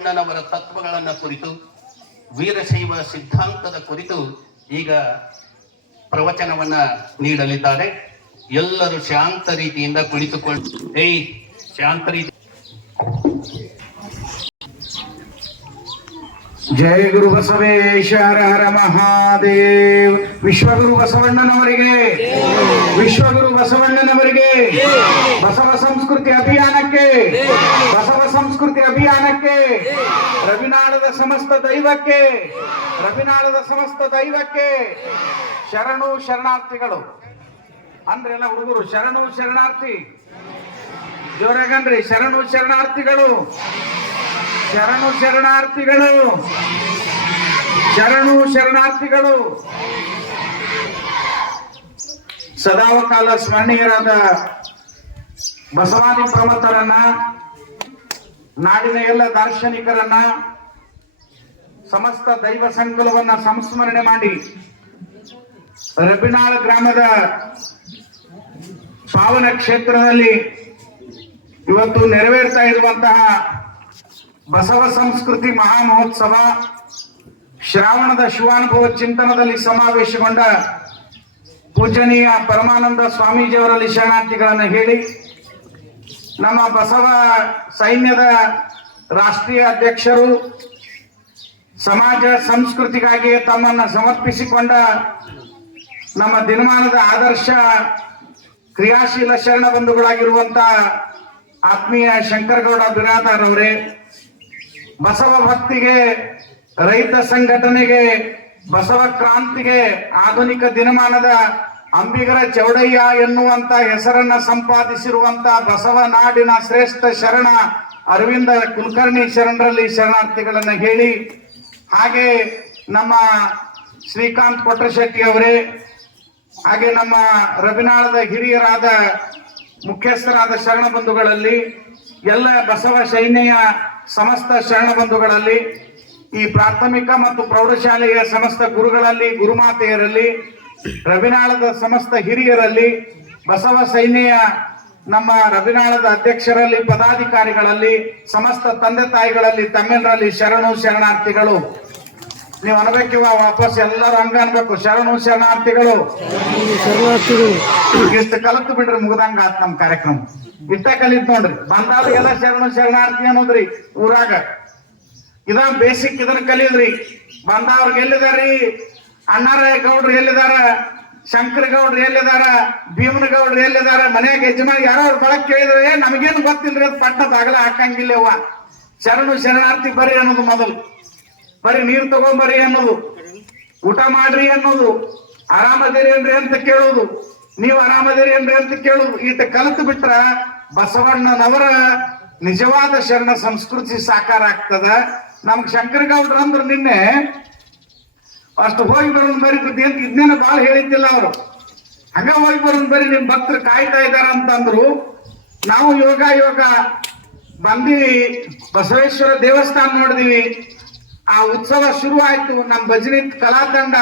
ಅಣ್ಣನವರ ತತ್ವಗಳನ್ನ ಕುರಿತು, ವೀರಶೈವ ಸಿದ್ಧಾಂತದ ಕುರಿತು ಈಗ ಪ್ರವಚನವನ್ನ ನೀಡಲಿದ್ದಾರೆ. ಎಲ್ಲರೂ ಶಾಂತ ರೀತಿಯಿಂದ ಕುಳಿತುಕೊಂಡು ಏಯ್, ಶಾಂತ ರೀತಿ ಜಯ ಗುರು ಬಸವೇಶ್ವರ, ಹರ ಮಹಾದೇವ್. ವಿಶ್ವಗುರು ಬಸವಣ್ಣನವರಿಗೆ. ವಿಶ್ವಗುರು ಬಸವಣ್ಣನವರಿಗೆ. ಬಸವ ಸಂಸ್ಕೃತಿ ಅಭಿಯಾನಕ್ಕೆ. ಬಸವ ಸಂಸ್ಕೃತಿ ಅಭಿಯಾನಕ್ಕೆ. ರವಿನಾಳದ ಸಮಸ್ತ ದೈವಕ್ಕೆ. ರವಿನಾಳದ ಸಮಸ್ತ ದೈವಕ್ಕೆ. ಶರಣು ಶರಣಾರ್ಥಿಗಳು. ಅಂದ್ರೆಲ್ಲ ಹುಡುಗರು, ಶರಣು ಶರಣಾರ್ಥಿ. ಜೋರಾಗನ್ರಿ ಶರಣು ಶರಣಾರ್ಥಿಗಳು. ಶರಣು ಶರಣಾರ್ಥಿಗಳು. ಶರಣು ಶರಣಾರ್ಥಿಗಳು. ಸದಾವಕಾಲ ಸ್ಮರಣೀಯರಾದ ಬಸವಾದಿ ಪ್ರಮತರನ್ನ ನಾಡಿನ ಎಲ್ಲ ದಾರ್ಶನಿಕರನ್ನ, ಸಮಸ್ತ ದೈವ ಸಂಕುಲವನ್ನ ಸಂಸ್ಮರಣೆ ಮಾಡಿ ರಬಿನಾಳ ಗ್ರಾಮದ ಪಾವನ ಕ್ಷೇತ್ರದಲ್ಲಿ ಇವತ್ತು ನೆರವೇರ್ತಾ ಇರುವಂತಹ ಬಸವ ಸಂಸ್ಕೃತಿ ಮಹಾ ಮಹೋತ್ಸವ ಶ್ರಾವಣದ ಶಿವಾನುಭವ ಚಿಂತನದಲ್ಲಿ ಸಮಾವೇಶಗೊಂಡ ಪೂಜನೀಯ ಪರಮಾನಂದ ಸ್ವಾಮೀಜಿಯವರಲ್ಲಿ ಶರಣಾರ್ಥಿಗಳನ್ನು ಹೇಳಿ, ನಮ್ಮ ಬಸವ ಸೈನ್ಯದ ರಾಷ್ಟ್ರೀಯ ಅಧ್ಯಕ್ಷರು, ಸಮಾಜ ಸಂಸ್ಕೃತಿಗಾಗಿ ತಮ್ಮನ್ನು ಸಮರ್ಪಿಸಿಕೊಂಡ ನಮ್ಮ ದಿನಮಾನದ ಆದರ್ಶ ಕ್ರಿಯಾಶೀಲ ಶರಣ ಬಂಧುಗಳಾಗಿರುವಂತ ಆತ್ಮೀಯ ಶಂಕರಗೌಡ ಬಿರಾದಾರ್ ಅವರೇ ಬಸವ ಭಕ್ತಿಗೆ, ರೈತ ಸಂಘಟನೆಗೆ, ಬಸವ ಕ್ರಾಂತಿಗೆ ಆಧುನಿಕ ದಿನಮಾನದ ಅಂಬಿಗರ ಚೌಡಯ್ಯ ಎನ್ನುವಂತ ಹೆಸರನ್ನ ಸಂಪಾದಿಸಿರುವಂತ ಬಸವ ನಾಡಿನ ಶ್ರೇಷ್ಠ ಶರಣ ಅರವಿಂದ ಕುಲಕರ್ಣಿ ಶರಣರಲ್ಲಿ ಶರಣಾರ್ಥಿಗಳನ್ನು ಹೇಳಿ, ಹಾಗೆ ನಮ್ಮ ಶ್ರೀಕಾಂತ್ ಕೊಟ್ರಶೆಟ್ಟಿ ಅವರೇ, ಹಾಗೆ ನಮ್ಮ ರಬಿನಾಳದ ಹಿರಿಯರಾದ ಮುಖ್ಯಸ್ಥರಾದ ಶರಣ ಬಂಧುಗಳಲ್ಲಿ ಎಲ್ಲ ಬಸವ ಸೈನ್ಯ ಸಮಸ್ತ ಶರಣ ಬಂಧುಗಳಲ್ಲಿ ಈ ಪ್ರಾಥಮಿಕ ಮತ್ತು ಪ್ರೌಢಶಾಲೆಯ ಸಮಸ್ತ ಗುರುಗಳಲ್ಲಿ ಗುರುಮಾತೆಯರಲ್ಲಿ ರವಿನಾಳದ ಸಮಸ್ತ ಹಿರಿಯರಲ್ಲಿ ಬಸವ ಸೈನ್ಯ ನಮ್ಮ ರವಿನಾಳದ ಅಧ್ಯಕ್ಷರಲ್ಲಿ ಪದಾಧಿಕಾರಿಗಳಲ್ಲಿ ಸಮಸ್ತ ತಂದೆ ತಾಯಿಗಳಲ್ಲಿ ತಮ್ಮೆಲ್ಲರಲ್ಲಿ ಶರಣು ಶರಣಾರ್ಥಿಗಳು. ನೀವು ಅನ್ಬೇಕಿವ ವಾಪಸ್ ಎಲ್ಲರೂ ಹಂಗ ಅನ್ಬೇಕು ಶರಣು ಶರಣಾರ್ಥಿಗಳು. ಇಷ್ಟು ಕಲತು ಬಿಡ್ರಿ ಮುಗ್ದಂಗ ಆತ್ ನಮ್ಮ ಕಾರ್ಯಕ್ರಮ. ಇಷ್ಟ ಕಲಿತ್ ನೋಡ್ರಿ ಎಲ್ಲ ಶರಣ ಶರಣಾರ್ಥಿ ಅನ್ನೋದ್ರಿ ಊರಾಗ. ಇದ ಬೇಸಿಕ್ ಇದನ್ನ ಕಲಿದ್ರಿ ಬಂದವ್ರಿಗೆ ಎಲ್ಲಿದಾರಿ ಅಣ್ಣಾರ ಗೌಡ್ರು ಎಲ್ಲಿದಾರ? ಶಂಕರ ಗೌಡ್ರು ಎಲ್ಲಿದಾರ? ಭೀಮನ ಗೌಡ್ರು ಎಲ್ಲಿದಾರ? ಮನೆಯಾಗ ಯಜಮಾನ ಯಾರೋ ಅವ್ರ ಬಳಕ್ ಕೇಳಿದ್ರೆ ನಮಗೇನು ಗೊತ್ತಿಲ್ರಿ, ಅದು ಪಟ್ಟ ಬಾಗಲ ಹಾಕಂಗಿಲ್ಲ ಅವ್ವ ಶರಣು ಶರಣಾರ್ಥಿ ಬರ್ರಿ ಅನ್ನೋದು ಮೊದಲು. ಬರೀ ನೀರ್ ತಗೊಂಬರ್ರಿ ಅನ್ನೋದು. ಊಟ ಮಾಡ್ರಿ ಅನ್ನೋದು. ಆರಾಮದಿರಿ ಏನ್ರಿ ಅಂತ ಕೇಳೋದು. ನೀವು ಆರಾಮದಿರಿ ಏನ್ರಿ ಅಂತ ಕೇಳೋದು ಈತ ಕಲಿತು ಬಿಟ್ರ ಬಸವಣ್ಣನವರ ನಿಜವಾದ ಶರಣ ಸಂಸ್ಕೃತಿ ಸಾಕಾರ ಆಗ್ತದ. ನಮ್ಗೆ ಶಂಕರಗೌಡ್ರ ಅಂದ್ರೆ ಅಂದ್ರ ನಿನ್ನೆ, ಅಷ್ಟು ಹೋಗಿ ಬರೋನ್ ಬರೀ ಬುದ್ಧಿ ಅಂತ ಇದನ್ನೇನು ಬಾಳ ಹೇಳಿದ್ದಿಲ್ಲ ಅವರು. ಹಂಗ ಹೋಗಿ ಬರೋನ್ ಬರೀ ನಿಮ್ ಭಕ್ತರು ಕಾಯ್ತಾ ಇದಾರ ಅಂತಂದ್ರು. ನಾವು ಯೋಗ ಯೋಗ. ಬಂದಿವಿ. ಬಸವೇಶ್ವರ ದೇವಸ್ಥಾನ ನೋಡಿದಿವಿ. ಆ ಉತ್ಸವ ಶುರು ನಮ್ಮ ಭಜನಿ ಕಲಾ ತಂಡ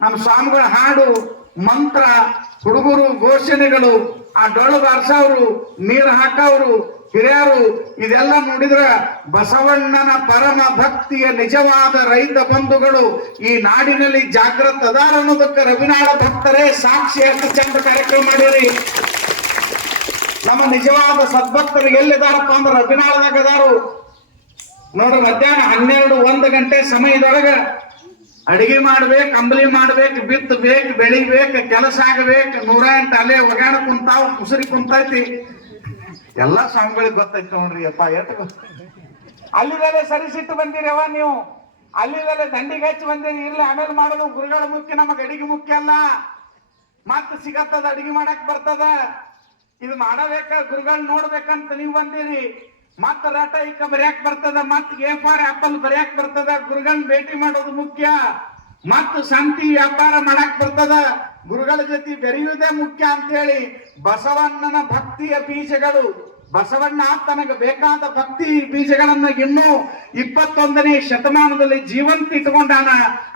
ನಮ್ಮ ಸ್ವಾಮಿಗಳ ಹಾಡು, ಮಂತ್ರ ಹುಡುಗರು ಘೋಷಣೆಗಳು, ಆ ಡೊಳ್ಳು ಬಾರ್ಸವ್ರು ನೀರು ಹಾಕವ್ರು ಹಿರಿಯರು, ಇದೆಲ್ಲ ನೋಡಿದ್ರ ಬಸವಣ್ಣನ ಪರಮ ಭಕ್ತಿಯ ನಿಜವಾದ ರೈತ ಬಂಧುಗಳು ಈ ನಾಡಿನಲ್ಲಿ ಜಾಗೃತ ಅದಾರ ಅನ್ನೋದಕ್ಕೆ ರವಿನಾಳ ಭಕ್ತರೇ ಸಾಕ್ಷಿ ಅಂತ ಚಂದ ಕಾರ್ಯಕ್ರಮ ಮಾಡಿರಿ. ನಮ್ಮ ನಿಜವಾದ ಸದ್ಭಕ್ತರು ಎಲ್ಲಿದಾರಪ್ಪ ಅಂದ್ರೆ ರವಿನಾಳದಾಗ ಅದಾರು. ನೋಡ್ರಿ ಮಧ್ಯಾಹ್ನ ಹನ್ನೆರಡು ಒಂದು ಗಂಟೆ ಸಮಯದೊಳಗ ಅಡಿಗೆ ಮಾಡ್ಬೇಕು, ಅಂಬಲಿ ಮಾಡ್ಬೇಕು ಬಿತ್ತಬೇಕು ಬೆಳಿಬೇಕು, ಕೆಲಸ ಆಗ್ಬೇಕು, ನೂರ ಎಂಟು ಅಲೆ ಒಗಾಣ ಕುಂತಾವ್ ಕುಸರಿ ಕುಂತೈತಿ. ಎಲ್ಲ ಸ್ವಾಮಿಗಳಿಗೆ ಗೊತ್ತೈತಿ ನೋಡ್ರಿ, ಅಪ್ಪ ಎಟ್ ಅಲ್ಲಿದಲ್ಲೇ ಸರಿಸಿಟ್ಟು ಬಂದಿರವ ನೀವು? ಅಲ್ಲಿದಲ್ಲೇ ದಂಡಿಗೆ ಹಚ್ಚಿ ಬಂದಿರಿ ಇಲ್ಲ ಆಮೇಲೆ ಮಾಡೋದು ಗುರುಗಳ ಮುಖ್ಯ, ನಮಗೆ ಅಡಿಗೆ ಮುಖ್ಯ ಅಲ್ಲ. ಮತ್ತೆ ಸಿಗತ್ತದ, ಅಡಿಗೆ ಮಾಡಕ್ ಬರ್ತದ. ಇದು ಮಾಡಬೇಕ, ಗುರುಗಳು ನೋಡ್ಬೇಕಂತ ನೀವು ಬಂದಿರಿ. ಮತ್ತ ರಟ ಇಕ್ಕ ಬರ್ಯಾಕ್ ಬರ್ತದ? ಮತ್ ಎ ಫಾರ್ ಆಪಲ್ ಬರ್ಯಾಕ್ ಬರ್ತದ? ಗುರುಗಳ್ ಭೇಟಿ ಮಾಡೋದು ಮುಖ್ಯ. ಮತ್ ಶಾಂತಿ ವ್ಯಾಪಾರ ಮಾಡಕ್ ಬರ್ತದ? ಗುರುಗಳ ಜೊತೆ ಬೆರೆಯುವುದೇ ಮುಖ್ಯ ಅಂತ ಹೇಳಿ ಬಸವಣ್ಣನ ಭಕ್ತಿಯ ಬೀಜಗಳು ಬಸವಣ್ಣ ತನಗೆ ಬೇಕಾದ ಭಕ್ತಿ ಬೀಜಗಳನ್ನು ಇನ್ನೂ ಇಪ್ಪತ್ತೊಂದನೇ ಶತಮಾನದಲ್ಲಿ ಜೀವಂತ ಇಟ್ಕೊಂಡಾನ.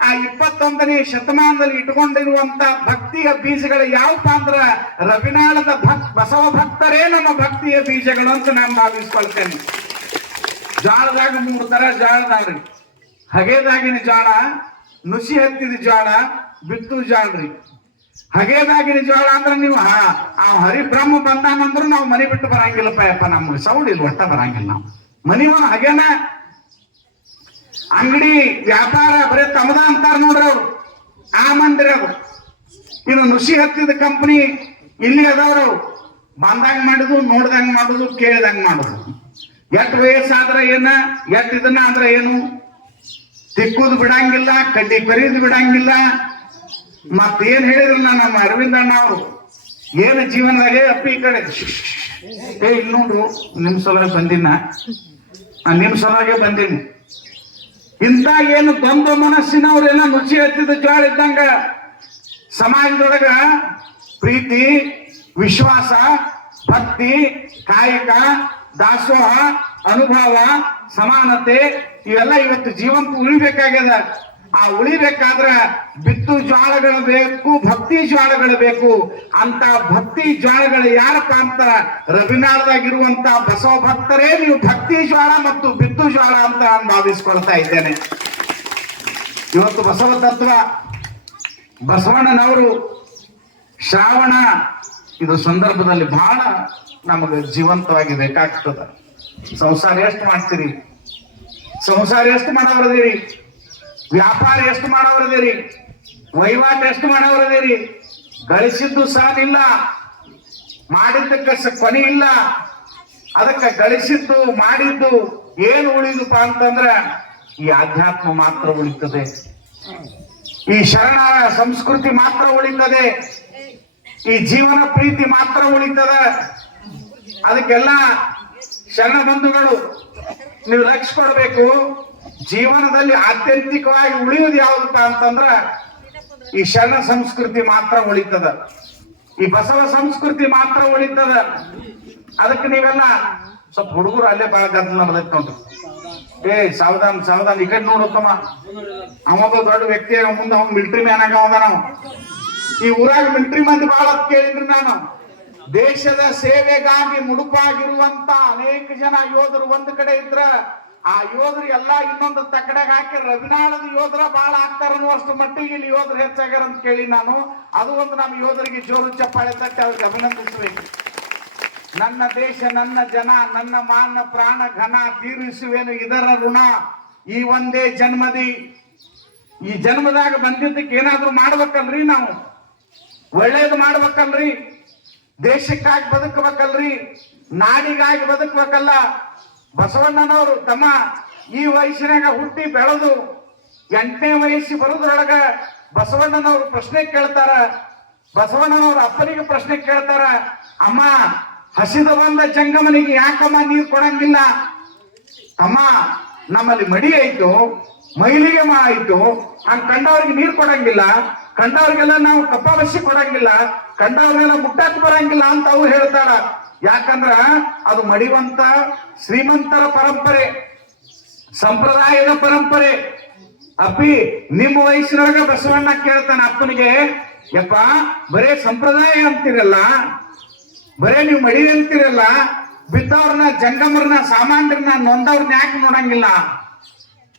ಆ ಇಪ್ಪತ್ತೊಂದನೇ ಶತಮಾನದಲ್ಲಿ ಇಟ್ಕೊಂಡಿರುವಂತ ಭಕ್ತಿಯ ಬೀಜಗಳು ಯಾವಪ್ಪ ಅಂದ್ರ ರವಿನಾಳದ ಭಕ್, ಬಸವ ಭಕ್ತರೇ ನಮ್ಮ ಭಕ್ತಿಯ ಬೀಜಗಳು ಅಂತ ನಾನು ಭಾವಿಸ್ಕೊಳ್ತೇನೆ. ಜಾಳದಾಗ ಮೂರು ತರ ಜಾಳದಾಗ್ರಿ ಹಗೆದಾಗಿನ ಜಾಳ, ನುಸಿ ಹತ್ತಿದ ಜಾಳ, ಬಿತ್ತು ಜಾಳ್ರಿ. ಹಗೆದಾಗಿನ ಜಾಳ ಅಂದ್ರೆ ನೀವು ಆ ಹರಿಬ್ರಹ್ಮ ಬಂದಾನಂದ್ರು ನಾವು ಮನೆ ಬಿಟ್ಟು ಬರಂಗಿಲ್ಲಪ್ಪ ಯಪ್ಪ, ನಮ್ಗೆ ಸೌಂಡ್ ಇಲ್ಲಿ, ಒಟ್ಟ ಬರಂಗಿಲ್ಲ ನಾವು. ಮನಿ ಹಗೆನ? ಅಂಗಡಿ ವ್ಯಾಪಾರ ಬರೀ ತಮ್ಮದ ಅಂತಾರ ನೋಡ್ರಿ ಅವ್ರು. ಆ ಮಂದಿರ ಅದು. ಇನ್ನು ನುಸಿ ಹತ್ತಿದ ಕಂಪನಿ ಇಲ್ಲಿ ಅದಾವ್ರು ಬಂದಂಗ ಮಾಡುದು, ನೋಡ್ದಂಗ ಮಾಡುದು, ಕೇಳ್ದಂಗ ಮಾಡುದು. ಎಟ್ ವಯಸ್ಸಾದ್ರ ಏನ ಎಟ್ ಇದನ್ನ ಆದ್ರ ಏನು? ತಿಕ್ಕುದು ಬಿಡಂಗಿಲ್ಲ, ಕಡ್ಡಿ ಕರಿದು ಬಿಡಂಗಿಲ್ಲ ಮತ್ತೇನ್ ಹೇಳಿದ್ರಲ್ಲ ನಮ್ಮ ಅರವಿಂದ ಅಣ್ಣ ಅವರು? ಏನು ಜೀವನದಾಗೆ ಅಪ್ಪಿ ಈ ಕಡೆ? ಏ ಇನ್ನೊಂದು ನಿಮ್ ಸಲುವಾಗಿ ಬಂದಿನ. ನಿಮ್ ಸಲುವಾಗೆ ಬಂದೀನಿ. ಇಂಥ ಏನು ದ್ವಂದ್ವ ಮನಸ್ಸಿನವ್ರೆಲ್ಲ ನುಚಿ ಹತ್ತಿದ ಜ್ವಾಳ ಇದ್ದಂಗ ಸಮಾಜದೊಳಗ ಪ್ರೀತಿ, ವಿಶ್ವಾಸ, ಭಕ್ತಿ, ಕಾಯಕ, ದಾಸೋಹ, ಅನುಭವ, ಸಮಾನತೆ, ಇವೆಲ್ಲ ಇವತ್ತು ಜೀವಂತ ಉಳಿಬೇಕಾಗ್ಯದ ಆ ಉಳಿಬೇಕಾದ್ರೆ ಬಿತ್ತು ಜ್ವಾಳಗಳು ಬೇಕು, ಭಕ್ತಿ ಜ್ವಾಳಗಳು ಬೇಕು. ಅಂತ ಭಕ್ತಿ ಜ್ವಾಳಗಳು ಯಾರಪ್ಪ ಅಂತ ರವಿನಾಳದಾಗಿರುವಂತ ಬಸವ ಭಕ್ತರೇ ನೀವು ಭಕ್ತಿ ಜ್ವಾಳ ಮತ್ತು ಬಿತ್ತು ಜ್ವಾಳ ಅಂತ ನಾನು ಭಾವಿಸ್ಕೊಳ್ತಾ ಇದ್ದೇನೆ. ಇವತ್ತು ಬಸವ ತತ್ವ, ಬಸವಣ್ಣನವರು ಶ್ರಾವಣ, ಇದು ಸಂದರ್ಭದಲ್ಲಿ ಬಹಳ ನಮಗೆ ಜೀವಂತವಾಗಿ ಬೇಕಾಗ್ತದ. ಸಂಸಾರ ಎಷ್ಟು ಮಾಡ್ತೀರಿ? ಸಂಸಾರ ಎಷ್ಟು ಮಾಡೋರದಿರಿ ವ್ಯಾಪಾರ ಎಷ್ಟು ಮಾಡೋರದಿರಿ ವಹಿವಾಟು ಎಷ್ಟು ಮಾಡೋರದಿರಿ ಗಳಿಸಿದ್ದು ಸಾಲಿಲ್ಲ ಮಾಡಿದ್ದಕ್ಕೆ ಕೊನೆ ಇಲ್ಲ. ಅದಕ್ಕೆ ಗಳಿಸಿದ್ದು, ಮಾಡಿದ್ದು ಏನು ಉಳಿದಪ್ಪ ಅಂತಂದ್ರೆ ಈ ಆಧ್ಯಾತ್ಮ ಮಾತ್ರ ಉಳಿತದೆ. ಈ ಶರಣರ ಸಂಸ್ಕೃತಿ ಮಾತ್ರ ಉಳಿತದೆ. ಈ ಜೀವನ ಪ್ರೀತಿ ಮಾತ್ರ ಉಳಿತದ. ಅದಕ್ಕೆಲ್ಲ ಶರಣ ಬಂಧುಗಳು, ನೀವು ಲಕ್ಷ ಕೊಡ್ಬೇಕು ಜೀವನದಲ್ಲಿ ಆತ್ಯಂತಿಕವಾಗಿ ಉಳಿಯುವುದು ಯಾವುದಪ್ಪ ಅಂತಂದ್ರ, ಈ ಶರಣ ಸಂಸ್ಕೃತಿ ಮಾತ್ರ ಉಳಿತದ ಈ ಬಸವ ಸಂಸ್ಕೃತಿ ಮಾತ್ರ ಉಳಿತದ ಅದಕ್ಕೆ ನೀವೆಲ್ಲ ಸ್ವಲ್ಪ ಹುಡುಗರು ಅಲ್ಲೇ ಬಹಳ ಗದ್ದಲ ನಡೆದೈತೆ ಏ, ಸಾವಧಾನ ಸಾವಧಾನ. ಈ ಕಡೆ ನೋಡುತ್ತಮ್ಮ ಅವೊಬ್ಬ ದೊಡ್ಡ ವ್ಯಕ್ತಿ ಮುಂದೆ ಅವ್ನು ಮಿಲಿಟರಿ ಮ್ಯಾನ್ ಆಗ ಅದ ನಾವು ಈ ಊರಾಗ ಮಿಲಿಟರಿ ಮಂದಿ ಬಹಳ ಕೇಳಿದ್ರಿ ನಾನು. ದೇಶದ ಸೇವೆಗಾಗಿ ಮುಡುಪಾಗಿರುವಂತ ಅನೇಕ ಜನ ಯೋಧರು ಒಂದು ಕಡೆ ಇದ್ರ ಆ ಯೋಧರು ಎಲ್ಲಾ ಇನ್ನೊಂದು ತಕ್ಕಡೆಗೆ ಹಾಕಿ ರವಿನಾಳದ ಯೋಧರ ಬಹಳ ಆಗ್ತಾರ ಅನ್ನುವಷ್ಟು ಮಟ್ಟಿಗೆ ಇಲ್ಲಿ ಯೋಧರು ಹೆಚ್ಚಾಗ್ಯಾರ ಅಂತ ಕೇಳಿ ನಾನು. ಅದು ಒಂದು ನಮ್ಮ ಯೋಧರಿಗೆ ಜೋರು ಚಪ್ಪಾಳೆ ತಟ್ಟಿ ಅವ್ರಿಗೆ ಅಭಿನಂದಿಸಬೇಕು. ನನ್ನ ದೇಶ, ನನ್ನ ಜನ, ನನ್ನ ಮಾನ, ಪ್ರಾಣ, ಘನ ತೀರಿಸುವೇನು ಇದರ ಋಣ ಈ ಒಂದೇ ಜನ್ಮದಿ. ಈ ಜನ್ಮದಾಗ ಬಂದಿದ್ದಕ್ಕೆ ಏನಾದ್ರೂ ಮಾಡ್ಬೇಕಲ್ರಿ ನಾವು? ಒಳ್ಳೇದು ಮಾಡ್ಬೇಕಲ್ರಿ? ದೇಶಕ್ಕಾಗಿ ಬದುಕಬೇಕಲ್ರಿ? ನಾಡಿಗಾಗಿ ಬದುಕಬೇಕಲ್ಲ? ಬಸವಣ್ಣನವರು ತಮ್ಮ ಈ ವಯಸ್ಸಿನಾಗ ಹುಟ್ಟಿ ಬೆಳೆದು ಎಂಟನೇ ವಯಸ್ಸು ಬರೋದ್ರೊಳಗ ಬಸವಣ್ಣನವರು ಪ್ರಶ್ನೆ ಕೇಳ್ತಾರ. ಬಸವಣ್ಣನವ್ರ ಅಪ್ಪನಿಗೆ ಪ್ರಶ್ನೆ ಕೇಳ್ತಾರ, ಅಮ್ಮ, ಹಸಿದ ಬಂದ ಜಂಗಮನಿಗೆ ಯಾಕಮ್ಮ ನೀರು ಕೊಡಂಗಿಲ್ಲ? ಅಮ್ಮ, ನಮ್ಮಲ್ಲಿ ಮಡಿ ಆಯ್ತು ಮೈಲಿಗೆ ಮಾ ಆಯ್ತು ಹಂಗ ಕಂಡವ್ರಿಗೆ ನೀರು ಕೊಡಂಗಿಲ್ಲ, ಕಂಡವ್ರಿಗೆಲ್ಲ ನಾವು ಕಪ್ಪಾವಶ್ಯ ಕೊಡಂಗಿಲ್ಲ, ಕಂಡವ್ರಿಗೆಲ್ಲ ಮುಟ್ಟಾಕ್ ಬರಂಗಿಲ್ಲ ಅಂತ ಅವ್ರು ಹೇಳ್ತಾರ. ಯಾಕಂದ್ರ ಅದು ಮಡಿವಂತ ಶ್ರೀಮಂತರ ಪರಂಪರೆ, ಸಂಪ್ರದಾಯದ ಪರಂಪರೆ. ಅಪ್ಪಿ, ನಿಮ್ಮ ವಯಸ್ಸಿನೊಳಗೆ ಬಸವಣ್ಣ ಕೇಳ್ತಾನೆ ಅಪ್ಪನಿಗೆ, ಯಪ್ಪ, ಬರೇ ಸಂಪ್ರದಾಯ ಅಂತಿರಲ್ಲ, ಬರೇ ನೀವು ಮಡಿ ಅಂತಿರಲ್ಲ, ಬಿದ್ದವ್ರನ್ನ, ಜಂಗಮರನ್ನ, ಸಾಮಾನ್ಯರನ್ನ ನೊಂದವ್ರನ್ನ ಯಾಕೆ ನೋಡಂಗಿಲ್ಲ.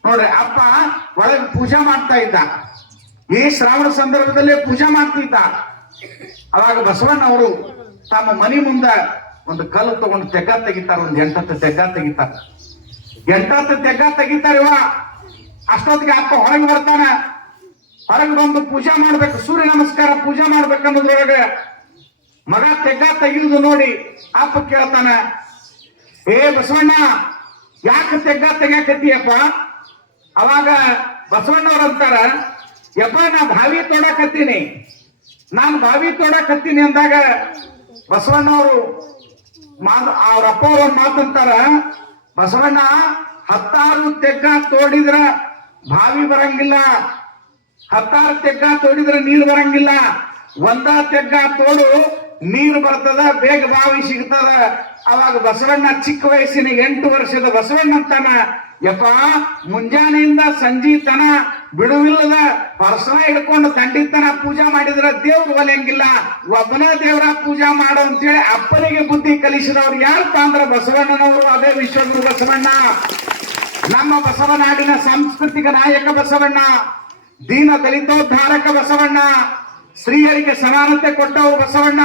ನೋಡ್ರಿ, ಅಪ್ಪ ಒಳಗೆ ಪೂಜಾ ಮಾಡ್ತಾ ಇದ್ದ. ಈ ಶ್ರಾವಣ ಸಂದರ್ಭದಲ್ಲಿ ಪೂಜೆ ಮಾಡ್ತಿದ್ದ. ಅವಾಗ ಬಸವಣ್ಣ ಅವರು ತಮ್ಮ ಮನಿ ಮುಂದ ಒಂದು ಕಲ್ಲು ತಗೊಂಡು ತೆಗ್ಗ ತೆಗಿತಾರ, ಒಂದು ಎಂಟತ್ತು ತೆಗ್ಗ ತೆಗಿತಾರ. ಎಂಟತ್ತು ತೆಗ್ಗ ತೆಗಿತಾರಿವ, ಅಷ್ಟೊತ್ತಿಗೆ ಅಪ್ಪ ಹೊರಗೆ ಬರ್ತಾನ. ಹೊರಗೆ ಬಂದು ಪೂಜೆ ಮಾಡ್ಬೇಕು, ಸೂರ್ಯ ನಮಸ್ಕಾರ ಪೂಜೆ ಮಾಡ್ಬೇಕನ್ನೋದ್ರೊಳಗೆ ಮಗ ತೆಗ್ಗ ತೆಗಿಯುದು ನೋಡಿ ಅಪ್ಪ ಕೇಳ್ತಾನೆ, ಏ ಬಸವಣ್ಣ, ಯಾಕೆ ತೆಗ್ಗ ತೆಗ್ಯಾಕತ್ತೀಯಪ್ಪ? ಅವಾಗ ಬಸವಣ್ಣವ್ರ ಅಂತಾರ, ಯಪ್ಪ ನಾ ಬಾವಿ ತೊಡಕತ್ತೀನಿ. ನಾನು ಬಾವಿ ತೊಡಕತ್ತೀನಿ ಅಂದಾಗ ಬಸವಣ್ಣವರು ಮಾತು ಅವ್ರ ಅಪ್ಪ ಅವ್ರ ಮಾತಂತಾರ ಬಸವಣ್ಣ, ಹತ್ತಾರು ತೆಗ್ಗ ತೋಡಿದ್ರ ಬಾವಿ ಬರಂಗಿಲ್ಲ. ಹತ್ತಾರು ತೆಗ್ಗ ತೋಡಿದ್ರ ನೀರು ಬರಂಗಿಲ್ಲ. ಒಂದ ತೆಗ್ಗ ತೋಡು, ನೀರು ಬರ್ತದ, ಬೇಗ ಬಾವಿ ಸಿಗ್ತದ. ಅವಾಗ ಬಸವಣ್ಣ ಚಿಕ್ಕ ವಯಸ್ಸಿನ ಎಂಟು ವರ್ಷದ ಬಸವಣ್ಣ ಅಂತಾನ ಯಪ್ಪ, ಮುಂಜಾನೆಯಿಂದ ಸಂಜೆ ತನ ಬಿಡುವಿಲ್ಲದ ಪರ್ಸನ ಹಿಡ್ಕೊಂಡು ಖಂಡಿತನ ಪೂಜಾ ಮಾಡಿದ್ರ ದೇವ್ರು ಒಲೆಯಂಗಿಲ್ಲ. ಒಬ್ಬನ ದೇವರ ಪೂಜಾ ಮಾಡು ಅಂತೇಳಿ ಅಪ್ಪನಿಗೆ ಬುದ್ಧಿ ಕಲಿಸಿದವ್ರು ಯಾರಪ್ಪ ಅಂದ್ರೆ ಬಸವಣ್ಣನವರು? ಅದೇ ವಿಶ್ವಗುರು ಬಸವಣ್ಣ. ನಮ್ಮ ಬಸವನಾಡಿನ ಸಾಂಸ್ಕೃತಿಕ ನಾಯಕ ಬಸವಣ್ಣ. ದೀನ ದಲಿತೋದ್ಧಾರಕ ಬಸವಣ್ಣ. ಸ್ತ್ರೀಯರಿಗೆ ಸಮಾನತೆ ಕೊಟ್ಟವು ಬಸವಣ್ಣ.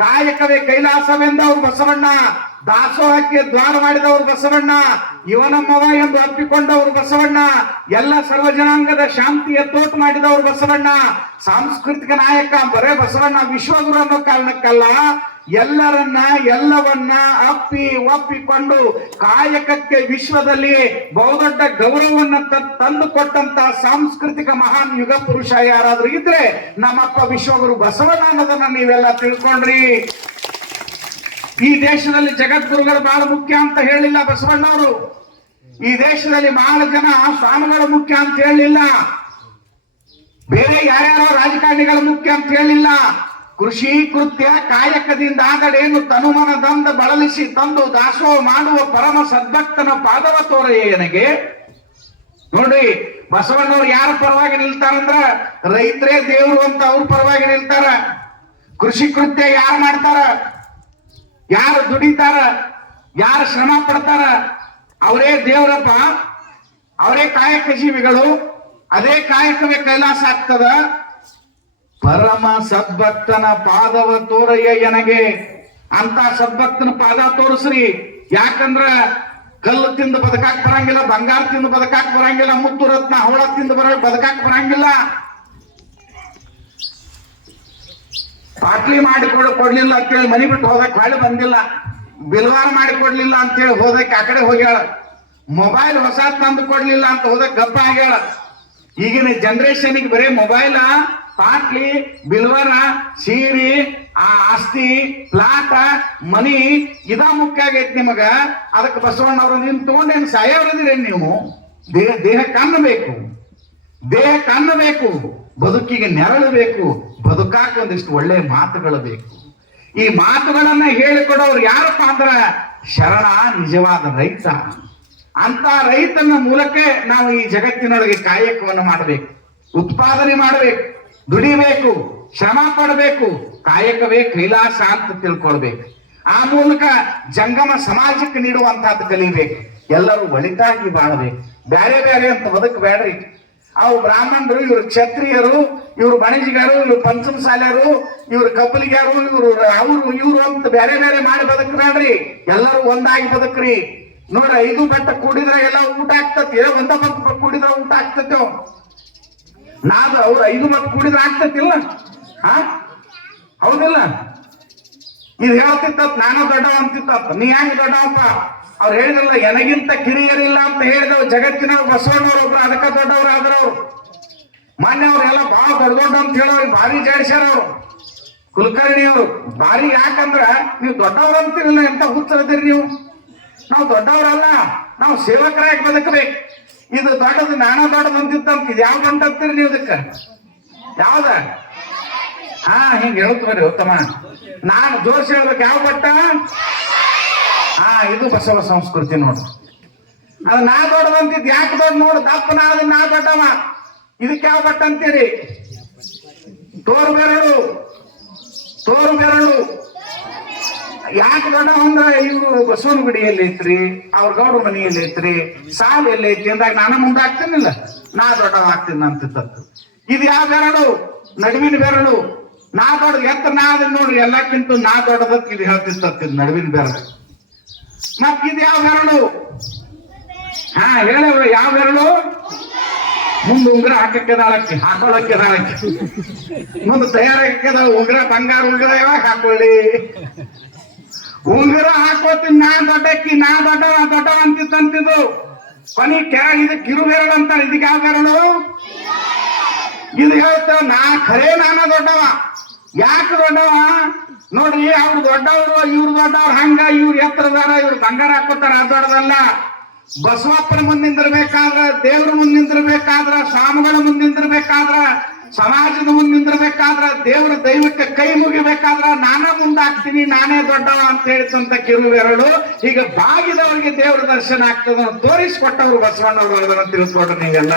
ಕಾಯಕವೇ ಕೈಲಾಸವೆಂದ ಅವ್ರು ಬಸವಣ್ಣ. ದಾಸೋಹಕ್ಕೆ ದ್ವಾರ ಮಾಡಿದವರು ಬಸವಣ್ಣ. ಇವನಮ್ಮವ ಎಂದು ಅಪ್ಪಿಕೊಂಡವರು ಬಸವಣ್ಣ. ಎಲ್ಲ ಸರ್ವ ಜನಾಂಗದ ಶಾಂತಿಯ ತೋಟ ಮಾಡಿದವರು ಬಸವಣ್ಣ. ಸಾಂಸ್ಕೃತಿಕ ನಾಯಕ ಬರೇ ಬಸವಣ್ಣ. ವಿಶ್ವಗುರು ಅನ್ನೋ ಕಾರಣಕ್ಕಲ್ಲ. ಎಲ್ಲರನ್ನ, ಎಲ್ಲವನ್ನ ಅಪ್ಪಿ ಒಪ್ಪಿಕೊಂಡು ಕಾಯಕಕ್ಕೆ ವಿಶ್ವದಲ್ಲಿ ಬಹುದೊಡ್ಡ ಗೌರವವನ್ನ ತಂದುಕೊಟ್ಟಂತ ತಂದು ಕೊಟ್ಟಂತ ಸಾಂಸ್ಕೃತಿಕ ಮಹಾನ್ ಯುಗ ಪುರುಷ ಯಾರಾದ್ರೂ ಇದ್ರೆ ನಮ್ಮಪ್ಪ ವಿಶ್ವಗುರು ಬಸವಣ್ಣ ಅನ್ನೋದನ್ನ ನೀವೆಲ್ಲ ತಿಳ್ಕೊಂಡ್ರಿ. ಈ ದೇಶದಲ್ಲಿ ಜಗದ್ಗುರುಗಳು ಬಹಳ ಮುಖ್ಯ ಅಂತ ಹೇಳಿಲ್ಲ ಬಸವಣ್ಣವರು ಈ ದೇಶದಲ್ಲಿ ಬಹಳ ಜನ ಸ್ವಾಮಿಗಳು ಮುಖ್ಯ ಅಂತ ಹೇಳಿಲ್ಲ. ಬೇರೆ ಯಾರ್ಯಾರೋ ರಾಜಕಾರಣಿಗಳು ಮುಖ್ಯ ಅಂತ ಹೇಳಿಲ್ಲ. ಕೃಷಿ ಕೃತ್ಯ ಕಾಯಕದಿಂದ ತನುಮನ ತನುಮನದಂದ ಬಳಲಿಸಿ ತಂದು ದಾಸೋಹ ಮಾಡುವ ಪರಮ ಸದ್ಭಕ್ತನ ಪಾದವ ತೋರೆಯನಿಗೆ ನೋಡ್ರಿ, ಬಸವಣ್ಣವ್ರು ಯಾರ ಪರವಾಗಿ ನಿಲ್ತಾರಂದ್ರ ರೈತರೇ ದೇವರು ಅಂತ ಅವ್ರ ಪರವಾಗಿ ನಿಲ್ತಾರ. ಕೃಷಿ ಕೃತ್ಯ ಯಾರು ಮಾಡ್ತಾರ? ಯಾರು ದುಡಿತಾರ? ಯಾರು ಶ್ರಮ ಪಡ್ತಾರ? ಅವರೇ ದೇವರಪ್ಪ, ಅವರೇ ಕಾಯಕ ಜೀವಿಗಳು, ಅದೇ ಕಾಯಕವೇ ಕೈಲಾಸ ಆಗ್ತದ. ಪರಮ ಸದ್ಭಕ್ತನ ಪಾದವ ತೋರಯ್ಯ ಎನಗೆ. ಅಂತ ಸದ್ಭಕ್ತನ ಪಾದ ತೋರಿಸ್ರಿ. ಯಾಕಂದ್ರ ಕಲ್ಲು ತಿಂದು ಬದಕಾಕ್ ಬರಂಗಿಲ್ಲ, ಬಂಗಾರ ತಿಂದು ಬದಕಾಕ್ ಬರಂಗಿಲ್ಲ, ಮುತ್ತು ರತ್ನ ಹವಳ ತಿಂದು ಬರ, ಬದಕಾಕ್ ಬರಂಗಿಲ್ಲ. ಪಾಟ್ಲಿ ಮಾಡಿ ಕೊಡ ಕೊಡ್ಲಿಲ್ಲ ಅಂತೇಳಿ ಮನಿ ಬಿಟ್ಟು ಹೋದಕ್ಕೆ ಹಳ್ಳಿ ಬಂದಿಲ್ಲ. ಬಿಲ್ವಾರ ಮಾಡಿ ಕೊಡ್ಲಿಲ್ಲ ಅಂತೇಳಿ ಹೋದಕ್ಕೆ ಆ ಕಡೆ ಹೋಗ್ಯಾಳ. ಮೊಬೈಲ್ ಹೊಸ ತಂದು ಕೊಡ್ಲಿಲ್ಲ ಅಂತ ಹೋದಕ್ಕೆ ಗಪ್ಪ ಆಗ್ಯಾಳ. ಈಗಿನ ಜನರೇಷನ್ಗೆ ಬರೀ ಮೊಬೈಲ ಪಾಟ್ಲಿ ಬಿಲ್ವರ ಸೀರಿ, ಆ ಆಸ್ತಿ ಪ್ಲಾಟ, ಮನಿ, ಇದ ಮುಖ್ಯ ಆಗೈತಿ ನಿಮಗ. ಅದಕ್ಕೆ ಬಸವಣ್ಣ ಅವ್ರ ನಿಮ್ ತಗೊಂಡೇನು ಸಾಯವರದಿರೇನು ನೀವು? ದೇಹ ದೇಹ ಕಣ್ಣಬೇಕು ದೇಹ ಅನ್ನ ಬದುಕಿಗೆ ನೆರಳು ಬೇಕು. ಬದುಕಾಕ ಒಂದಿಷ್ಟು ಒಳ್ಳೆ ಮಾತುಗಳು ಬೇಕು. ಈ ಮಾತುಗಳನ್ನ ಹೇಳಿಕೊಡೋರು ಯಾರಪ್ಪ ಅಂದ್ರ ಶರಣ ನಿಜವಾದ ರೈತ. ಅಂತ ರೈತನ ಮೂಲಕ ನಾವು ಈ ಜಗತ್ತಿನೊಳಗೆ ಕಾಯಕವನ್ನು ಮಾಡಬೇಕು. ಉತ್ಪಾದನೆ ಮಾಡಬೇಕು. ದುಡಿಬೇಕು, ಶ್ರಮ ಪಡಬೇಕು, ಕಾಯಕವೇ ಕೈಲಾಸ ಅಂತ ತಿಳ್ಕೊಳ್ಬೇಕು. ಆ ಮೂಲಕ ಜಂಗಮ ಸಮಾಜಕ್ಕೆ ನೀಡುವಂತಹದ್ದು ಕಲಿಬೇಕು. ಎಲ್ಲರೂ ಒಳಿತಾಗಿ ಬಾಳಬೇಕು. ಬೇರೆ ಬೇರೆ ಅಂತ ಬದುಕಬೇಡ್ರಿ. ಅವು ಬ್ರಾಹ್ಮಣರು, ಇವರು ಕ್ಷತ್ರಿಯರು, ಇವರು ಬಣಜಿಗರು, ಇವರು ಪಂಚಮಸಾಲ್ಯರು, ಇವರು ಕಬ್ಬಲಿಗ್ಯಾರು ಇವರು ಅವರು, ಇವರು ಅಂತ ಬೇರೆ ಬೇರೆ ಮಾಡಿ ಬದುಕಬೇಡ್ರಿ. ಎಲ್ಲರೂ ಒಂದಾಗಿ ಬದುಕ್ರಿ. ನೋಡ್ರಿ, ಐದು ಬೆಟ್ಟ ಕೂಡಿದ್ರೆ ಎಲ್ಲ ಊಟ ಆಗ್ತತಿ ಒಂದ ಬಟ್ಟ ಕೂಡಿದ್ರೆ ಊಟ ಆಗ್ತತಿ? ನಾದ ಅವ್ರು ಐದು ಮತ್ ಕೂಡಿದ್ರೆ ಆಗ್ತತಿಲ್ಲ? ಹಾ? ಹೌದಿಲ್ಲ? ಇದು ಹೇಳ್ತಿತ್ತ ನಾನು ದೊಡ್ಡವ ಅಂತಿತ್ತ ನೀ ಹೆಂಗ್ ದೊಡ್ಡವಪ್ಪ? ಅವ್ರು ಹೇಳಿದ್ರಲ್ಲ, ಎನಗಿಂತ ಕಿರಿಯರಿಲ್ಲ ಅಂತ ಹೇಳಿದವ್. ಜಗತ್ತಿನ ಬಸವಣ್ಣವ್ರು ಒಬ್ರು ಅದಕ್ಕ ದೊಡ್ಡವ್ರು ಆದ್ರವ್ರು ಮೊನ್ನೆ ಅವ್ರೆಲ್ಲ ಬಹಳ ದೊಡ್ಡ ದೊಡ್ಡ ಅಂತ ಹೇಳೋರು. ಭಾರಿ ಜಾಡ್ಸ್ಯಾರ ಅವ್ರು. ಕುಲಕರ್ಣಿ ಅವರು ಭಾರಿ ಯಾಕಂದ್ರ, ನೀವು ದೊಡ್ಡವ್ರ ಅಂತಿರಲ್ಲ, ಎಂತ ಹುಚ್ಚರದಿರಿ ನೀವು? ನಾವು ದೊಡ್ಡವ್ರಲ್ಲ. ನಾವು ಸೇವಕರಾಗಿ ಬದುಕಬೇಕು. ಇದು ದೊಡ್ಡದು, ನಾನಾ ದೊಡ್ಡದು ಅಂತಿತ್ತಂತ ಇದು ಯಾವ್ದು ಅಂತೀರಿ ನೀವು ಇದಕ್ಕ? ಯಾವ್ದ? ಹಾ, ಹಿಂಗ ಹೇಳ್ತಾರೆ ಉತ್ತಮ. ನಾನು ಜೋಶ್ ಹೇಳ್ಬೇಕು ಯಾವ ಬಟ್ಟ ಹಾ, ಇದು ಬಸವ ಸಂಸ್ಕೃತಿ ನೋಡು. ಅದು ನಾ ದೊಡ್ಡದಂತಿದ್ ಯಾಕೆ ದೊಡ್ಡ ನೋಡು? ದಪ್ಪ ನಾ ಅದನ್ನ ನಾ ದೊಡ್ಡವ. ಇದಕ್ಕೆ ಯಾವ ಬಟ್ಟ ಅಂತೀರಿ? ತೋರು ಬೆರಳು. ತೋರು ಬೆರಳು. ಯಾಕೆ ದೊಡ್ಡವ ಅಂದ್ರ ಇವ್ರು ಬಸವನ ಗುಡಿಯಲ್ಲಿ ಐತ್ರಿ ಅವ್ರ ಗೌಡ ಐತ್ರಿ ಸಾಲ ಎಲ್ಲಿ ಐತಿ ಅಂದಾಗ ನಾನು ಮುಂದೆ ಆಗ್ತೇನಿಲ್ಲ ನಾ ದೊಡ್ಡವ ಆಗ್ತೀನಿ ಅಂತಿತ್ತು ಇದು ಯಾವ ಬೆರಳು? ನಡುವಿನ ಬೆರಳು. ನಾ ದೊಡ್ಡ, ಎತ್ತ ನಾ ಅದನ್ನ ನೋಡ್ರಿ, ಎಲ್ಲಕ್ಕಿಂತ ನಾ ದೊಡ್ಡದಕ್ ಇದು ಹೇಳ್ತಿತ್ತು ನಡುವಿನ ಬೆರಳು. ಮತ್ ಇದು ಯಾವ ಬೆರಳು? ಹಾ, ಹೇಳ ಯಾವ ಬೆರಳು? ಮುಂದೆ ಉಂಗುರ ಹಾಕಕ್ಕೆ ದಾಳಕ್ಕೆ ಮುಂದ್ ತಯಾರಾಗಕ್ಕೆ ಉಂಗುರ, ಬಂಗಾರ ಉಂಗ್ರ ಯಾವಾಗ ಹಾಕೊಳ್ಳಿ? ಉಂಗುರ ಹಾಕೋತೀನಿ ನಾ ದೊಡ್ಡಕ್ಕಿ, ನಾ ದೊಡ್ಡ ನಾ ದೊಡ್ಡ ಅಂತಿದ್ದಂತಿದ್ದು ಕೊನಿ ಕೆಳಗ ಇದು ಕಿರು ಬೆರಳು ಅಂತಾರೆ. ಇದಕ್ಕೆ ಯಾವ ಬೆರಳು? ಇದು ಹೇಳ್ತೇವ ನಾ ಖರೇ ನಾನ ದೊಡ್ಡವ. ಯಾಕೆ ದೊಡ್ಡವ? ನೋಡ್ರಿ ಅವ್ರು ದೊಡ್ಡವ್ರು, ಇವ್ರು ದೊಡ್ಡವ್ರು ಹಂಗ, ಇವ್ರು ಎತ್ತರದಾರ, ಇವ್ರು ಬಂಗಾರ ಹಾಕೋತಾರ ಆ ದೊಡ್ಡದಲ್ಲ. ಬಸವಪ್ಪನ ಮುಂದೆ ನಿಂದಿರ್ಬೇಕಾದ್ರ ದೇವ್ರ ಮುಂದೆ ನಿಂದಿರ್ಬೇಕಾದ್ರ ಸ್ವಾಮಿಗಳ ಮುಂದೆ ನಿಂದಿರ್ಬೇಕಾದ್ರ ಸಮಾಜದ ಮುಂದೆ ನಿಂದಿರ್ಬೇಕಾದ್ರ ದೇವರ ದೈವಕ್ಕೆ ಕೈ ಮುಗಿಬೇಕಾದ್ರ ನಾನೇ ಮುಂದಾಗ್ತೀನಿ, ನಾನೇ ದೊಡ್ಡವ ಅಂತ ಹೇಳಿದಂತ ಕಿರುವೆರಳು. ಈಗ ಬಾಗಿದವರಿಗೆ ದೇವ್ರ ದರ್ಶನ ಆಗ್ತದ ತೋರಿಸ್ಕೊಟ್ಟವ್ರು ಬಸವಣ್ಣವ್ರು ಅದನ್ನ ತಿಳಿಸ್ಕೊಡ್ರಿ ನೀವೆಲ್ಲ.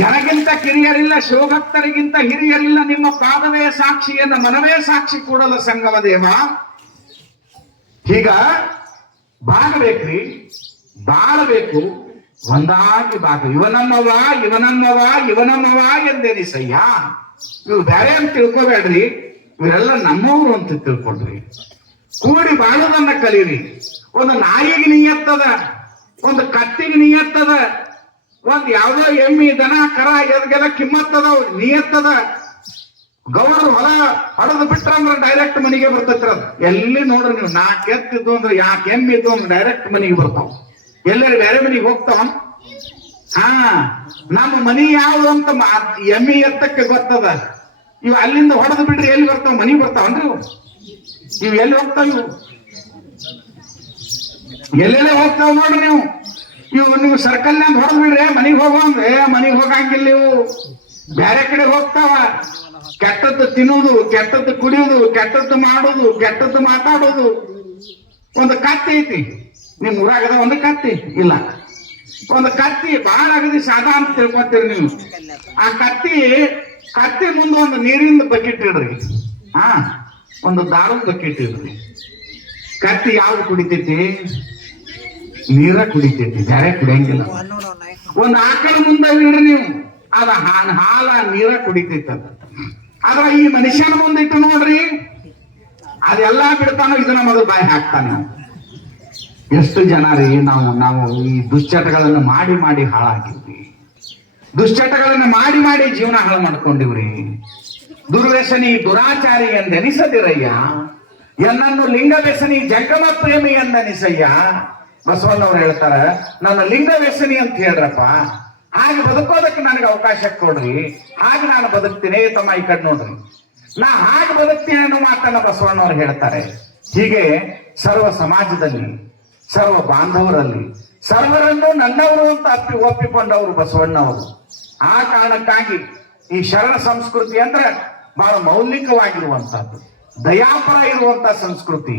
ನನಗಿಂತ ಕಿರಿಯರಿಲ್ಲ, ಶಿವಭಕ್ತರಿಗಿಂತ ಹಿರಿಯರಿಲ್ಲ, ನಿಮ್ಮ ಪಾದವೇ ಸಾಕ್ಷಿಯನ್ನ ಮನವೇ ಸಾಕ್ಷಿ ಕೂಡಲ ಸಂಗಮ ದೇವ. ಈಗ ಬಾಗಬೇಕ್ರಿ ಬಾಳಬೇಕು. ಒಂದಾಗಿ ಭಾಗ ಇವನಮ್ಮವ ಇವನಮ್ಮವ ಇವನಮ್ಮವ ಎಂದೆನಿಸಯ್ಯ ಇವ್ರು ಬೇರೆ ಅಂತ ತಿಳ್ಕೋಬೇಡ್ರಿ. ಇವರೆಲ್ಲ ನಮ್ಮವರು ಅಂತ ತಿಳ್ಕೊಳ್ರಿ. ಕೂಡಿ ಬಾಳುದನ್ನ ಕಲೀರಿ. ಒಂದು ನಾಯಿಗೆ ನಿಯತ್ತದ, ಒಂದು ಕತ್ತಿಗೆ ನಿಯತ್ತದ, ಒಂದ್ ಯಾವ್ದೋ ಎಮ್ಮಿ, ದನ, ಕರ, ಎದ್ಗೆಲ್ಲ ಕಿಮ್ಮತ್ತದ ನಿಯತ್ತದ. ಗೌಡರು ಹೊಲ ಹೊಡೆದು ಬಿಟ್ರ ಅಂದ್ರೆ ಡೈರೆಕ್ಟ್ ಮನೆಗೆ ಬರ್ತೈತ್ರ ಎಲ್ಲಿ ನೋಡ್ರಿ ನೀವು ನಾಲ್ಕು ಎತ್ತಿದ್ದು ಅಂದ್ರೆ ಯಾಕೆ ಎಮ್ಮಿ ಅಂದ್ರೆ ಡೈರೆಕ್ಟ್ ಮನೆಗೆ ಬರ್ತಾವ. ಎಲ್ಲರೂ ಬೇರೆ ಮನೆಗೆ ಹೋಗ್ತಾವ? ಹಾ, ನಮ್ಮ ಮನಿ ಯಾವ್ದು ಅಂತ ಎಮ್ಮೆ ಎತ್ತಕ್ಕೆ ಗೊತ್ತದ? ಇವ್ ಅಲ್ಲಿಂದ ಹೊಡೆದು ಬಿಟ್ರೆ ಎಲ್ಲಿ ಬರ್ತಾವ? ಮನೆಗೆ ಬರ್ತಾವನ್ರಿ ಇವು? ಎಲ್ಲಿ ಹೋಗ್ತಾವ ಇವು? ಎಲ್ಲೆಲ್ಲ ಹೋಗ್ತಾವ ನೋಡ್ರಿ ನೀವು? ಇವು ನೀವು ಸರ್ಕಲ್ ಹೊಡೆದು ಬಿಡ್ರಿ ಮನೆಗೆ ಹೋಗೋ ಅಂದ್ರೆ ಮನೆಗೆ ಹೋಗಂಗಿಲ್ಲ ಇವು ಬೇರೆ ಕಡೆ ಹೋಗ್ತಾವ? ಕೆಟ್ಟದ್ದು ತಿನ್ನೋದು ಕೆಟ್ಟದ್ದು ಕುಡಿಯೋದು ಕೆಟ್ಟದ್ದು ಮಾಡೋದು ಕೆಟ್ಟದ್ದು ಮಾತಾಡೋದು ಒಂದು ಕತ್ತೈತಿ ಐತಿ. ನಿಮ್ ಊರಾಗದ ಒಂದು ಕತ್ತಿ, ಇಲ್ಲ. ಒಂದು ಕತ್ತಿ ಬಹಳ ಅಗದಿ ಸಾದಾ ಅಂತ ತಿಳ್ಕೊತೀರಿ ನೀವು. ಆ ಕತ್ತಿ ಕತ್ತಿ ಮುಂದೆ ಒಂದು ನೀರಿನ ಬಕೆಟ್ ಇಡ್ರಿ. ಹಾ ಒಂದು ದಾರದ ಬಕೆಟ್ ಇಡ್ರಿ. ಕತ್ತಿ ಯಾವ್ದು ಕುಡಿತೈತಿ? ನೀರ ಕುಡಿತೈತಿ ಬೇರೆ ಕುಡಿಯಂಗಿಲ್ಲ. ಒಂದು ಆಕಳ ಮುಂದೆ ಇಡ್ರಿ ನೀವು. ಅದ ಹಾಲ, ನೀರ ಕುಡಿತೈತಿ ಅದ. ಈ ಮನುಷ್ಯನ ಮುಂದೆ ಇಟ್ಟು ನೋಡ್ರಿ, ಅದೆಲ್ಲಾ ಬಿಡ್ತಾನೋ ಇದನ್ನ ಮೊದಲು ಬಾಯಿ ಹಾಕ್ತಾನ. ಎಷ್ಟು ಜನ ರೀ ನಾವು ನಾವು ಈ ದುಶ್ಚಟಗಳನ್ನು ಮಾಡಿ ಮಾಡಿ ಹಾಳಾಗಿದ್ವಿ. ದುಶ್ಚಟಗಳನ್ನು ಮಾಡಿ ಮಾಡಿ ಜೀವನ ಹಾಳು ಮಾಡ್ಕೊಂಡಿವ್ರಿ. ದುರ್ವ್ಯಸನಿ, ದುರಾಚಾರಿ ಎಂದೆನಿಸದಿರಯ್ಯ. ಎನ್ನನ್ನು ಲಿಂಗ ವ್ಯಸನಿ ಜಂಗಮ ಪ್ರೇಮಿ ಎಂದೆನಿಸಯ್ಯ. ಬಸವಣ್ಣವ್ರು ಹೇಳ್ತಾರ, ನನ್ನ ಲಿಂಗ ಅಂತ ಹೇಳ್ರಪ್ಪ. ಹಾಗೆ ಬದುಕೋದಕ್ಕೆ ನನಗೆ ಅವಕಾಶ ಕೊಡ್ರಿ. ಹಾಗೆ ನಾನು ಬದುಕ್ತೀನಿ, ತಮ್ಮ ಈ ಕಡೆ ನೋಡ್ರಿ. ನಾ ಹಾಗೆ ಬದುಕ್ತೀನಿ ಅನ್ನೋ ಮಾತನ್ನ ಬಸವಣ್ಣವ್ರು ಹೇಳ್ತಾರೆ. ಹೀಗೆ ಸರ್ವ ಸಮಾಜದಲ್ಲಿ ಸರ್ವ ಬಾಂಧವರಲ್ಲಿ ಸರ್ವರನ್ನು ನನ್ನವರು ಅಂತ ಅಪ್ಪಿ ಒಪ್ಪಿಕೊಂಡವರು ಬಸವಣ್ಣವರು. ಆ ಕಾರಣಕ್ಕಾಗಿ ಈ ಶರಣ ಸಂಸ್ಕೃತಿ ಅಂದ್ರೆ ಬಹಳ ಮೌಲಿಕವಾಗಿರುವಂತಹದ್ದು. ದಯಾಪರ ಇರುವಂತ ಸಂಸ್ಕೃತಿ,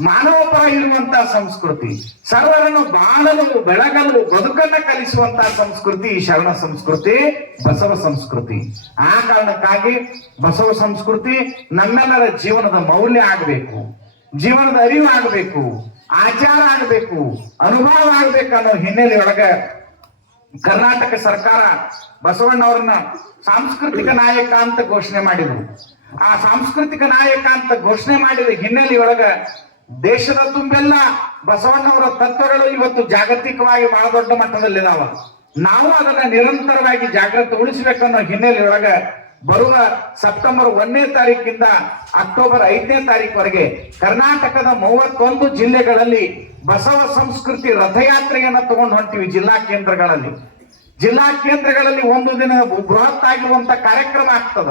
ಮಾನವಪರ ಇರುವಂತ ಸಂಸ್ಕೃತಿ, ಸರ್ವರನ್ನು ಬಾಳಲು, ಬೆಳಗಲು, ಬದುಕನ್ನ ಕಲಿಸುವಂತ ಸಂಸ್ಕೃತಿ ಈ ಶರಣ ಸಂಸ್ಕೃತಿ, ಬಸವ ಸಂಸ್ಕೃತಿ. ಆ ಕಾರಣಕ್ಕಾಗಿ ಬಸವ ಸಂಸ್ಕೃತಿ ನಮ್ಮೆಲ್ಲರ ಜೀವನದ ಮೌಲ್ಯ ಆಗಬೇಕು, ಜೀವನದ ಅರಿವು ಆಗಬೇಕು ಆಚಾರ ಆಗಬೇಕು, ಅನುಭವ ಆಗಬೇಕು ಅನ್ನೋ ಹಿನ್ನೆಲೆಯೊಳಗ ಕರ್ನಾಟಕ ಸರ್ಕಾರ ಬಸವಣ್ಣವರನ್ನ ಸಾಂಸ್ಕೃತಿಕ ನಾಯಕ ಅಂತ ಘೋಷಣೆ ಮಾಡಿದ್ರು. ಆ ಸಾಂಸ್ಕೃತಿಕ ನಾಯಕ ಅಂತ ಘೋಷಣೆ ಮಾಡಿದ ಹಿನ್ನೆಲೆಯೊಳಗ ದೇಶದ ತುಂಬೆಲ್ಲ ಬಸವಣ್ಣವರ ತತ್ವಗಳು ಇವತ್ತು ಜಾಗತಿಕವಾಗಿ ಬಹಳ ದೊಡ್ಡ ಮಟ್ಟದಲ್ಲಿ ನಾವು ಅದನ್ನ ನಿರಂತರವಾಗಿ ಜಾಗೃತಿ ಉಳಿಸಬೇಕನ್ನೋ ಹಿನ್ನೆಲೆಯೊಳಗ ಬರುವ ಸೆಪ್ಟೆಂಬರ್ ಒಂದನೇ ತಾರೀಕಿಂದ ಅಕ್ಟೋಬರ್ ಐದನೇ ತಾರೀಕುವರೆಗೆ ಕರ್ನಾಟಕದ ಮೂವತ್ತೊಂದು ಜಿಲ್ಲೆಗಳಲ್ಲಿ ಬಸವ ಸಂಸ್ಕೃತಿ ರಥಯಾತ್ರೆಯನ್ನ ತಗೊಂಡು ಹೊಂಟಿವಿ ಜಿಲ್ಲಾ ಕೇಂದ್ರಗಳಲ್ಲಿ. ಜಿಲ್ಲಾ ಕೇಂದ್ರಗಳಲ್ಲಿ ಒಂದು ದಿನ ಬೃಹತ್ ಆಗಿರುವಂತ ಕಾರ್ಯಕ್ರಮ ಆಗ್ತದ.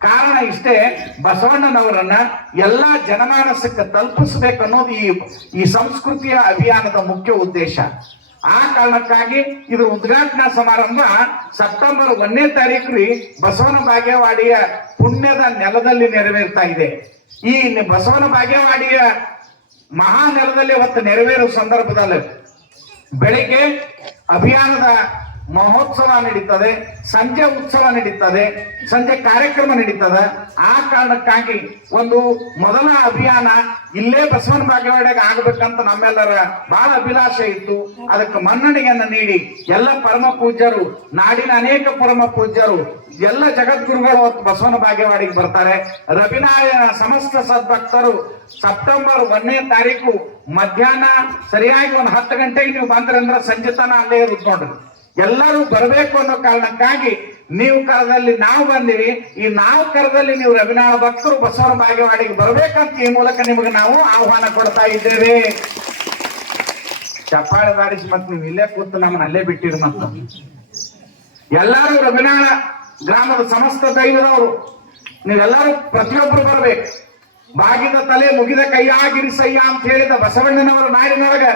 ಕಾರಣ ಇಷ್ಟೇ, ಬಸವಣ್ಣನವರನ್ನ ಎಲ್ಲಾ ಜನಮಾನಸಕ್ಕೆ ತಲುಪಿಸ್ಬೇಕನ್ನೋದು ಈ ಈ ಸಂಸ್ಕೃತಿಯ ಅಭಿಯಾನದ ಮುಖ್ಯ ಉದ್ದೇಶ. ಆ ಕಾರಣಕ್ಕಾಗಿ ಇದು ಉದ್ಘಾಟನಾ ಸಮಾರಂಭ ಸೆಪ್ಟೆಂಬರ್ ಒಂದನೇ ತಾರೀಕು ರೀ ಬಸವನ ಬಾಗೇವಾಡಿಯ ಪುಣ್ಯದ ನೆಲದಲ್ಲಿ ನೆರವೇರ್ತಾ ಇದೆ. ಈ ಬಸವನ ಬಾಗೇವಾಡಿಯ ಮಹಾ ನೆಲದಲ್ಲಿ ಅವತ್ತು ನೆರವೇರುವ ಸಂದರ್ಭದಲ್ಲಿ ಬೆಳಿಗ್ಗೆ ಅಭಿಯಾನದ ಮಹೋತ್ಸವ ನಡೀತದೆ, ಸಂಜೆ ಉತ್ಸವ ನಡೀತದೆ, ಸಂಜೆ ಕಾರ್ಯಕ್ರಮ ನಡೀತದೆ. ಆ ಕಾರಣಕ್ಕಾಗಿ ಒಂದು ಮೊದಲ ಅಭಿಯಾನ ಇಲ್ಲೇ ಬಸವನ ಬಾಗೇವಾಡಿಯಾಗ ಆಗ್ಬೇಕಂತ ನಮ್ಮೆಲ್ಲರ ಬಹಳ ಅಭಿಲಾಷೆ ಇತ್ತು. ಅದಕ್ಕೆ ಮನ್ನಣೆಯನ್ನು ನೀಡಿ ಎಲ್ಲ ಪರಮ ಪೂಜ್ಯರು, ನಾಡಿನ ಅನೇಕ ಪರಮ ಪೂಜ್ಯರು, ಎಲ್ಲ ಜಗದ್ಗುರುಗಳು ಬಸವನ ಬಾಗೇವಾಡಿಗೆ ಬರ್ತಾರೆ. ರವಿನಾರಾಯಣ ಸಮಸ್ತ ಸದ್ಭಕ್ತರು, ಸೆಪ್ಟೆಂಬರ್ ಒಂದನೇ ತಾರೀಕು ಮಧ್ಯಾಹ್ನ ಸರಿಯಾಗಿ ಒಂದು ಹತ್ತು ಗಂಟೆಗೆ ನೀವು ಬಂದ್ರಂದ್ರೆ ಸಂಜೆ ತನ ಅಲ್ಲೇ ಇರುತ್ತೆ ನೋಡ್ರಿ. ಎಲ್ಲರೂ ಬರಬೇಕು ಅನ್ನೋ ಕಾರಣಕ್ಕಾಗಿ ನೀವು ಕರದಲ್ಲಿ ನಾವು ಬಂದಿವಿ ಈ ನಾವು ಕರದಲ್ಲಿ ನೀವು ರವಿನಾಳ ಭಕ್ತರು ಬಸವನ ಬಾಗೇವಾಡಿಗೆ ಬರಬೇಕಂತ ಈ ಮೂಲಕ ನಿಮಗೆ ನಾವು ಆಹ್ವಾನ ಕೊಡ್ತಾ ಇದ್ದೇವೆ. ಚಪ್ಪಾಳೆ ಬಾರಿಸಿ ಮತ್ತೆ ನೀವು ಇಲ್ಲೇ ಕೂತು ನಮ್ಮನ್ನ ಅಲ್ಲೇ ಬಿಟ್ಟಿರಿ ಮತ್ತ. ಎಲ್ಲರೂ ರವಿನಾಳ ಗ್ರಾಮದ ಸಮಸ್ತ ದೈವದವರು, ನೀವೆಲ್ಲರೂ ಪ್ರತಿಯೊಬ್ಬರು ಬರ್ಬೇಕು. ಬಾಗಿದ ತಲೆ ಮುಗಿದ ಕೈಯಾಗಿರಿಸಯ್ಯ ಅಂತ ಹೇಳಿದ ಬಸವಣ್ಣನವರ ನಾಡಿನೊಳಗ